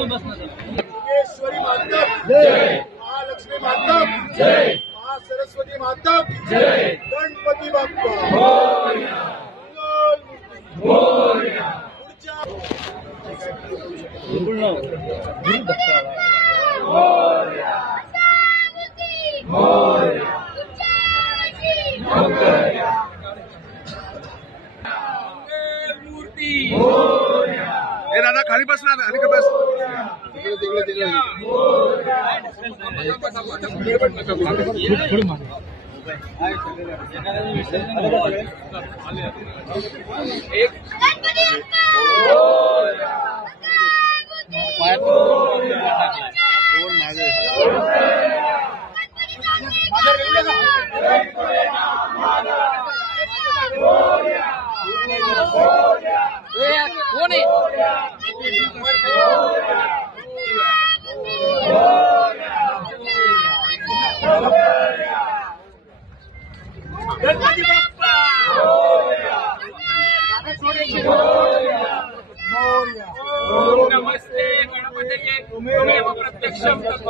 योगेश्वरी माता जय, महालक्ष्मी माता जय, महासरस्वती माता जय, गणपती बाप्पा मोरया मोरया। हे दादा खाली बसणार आणि का बस कोण आहे? गणपती बाप्पा मोरया। नमस्ते गणपती प्रत्यक्ष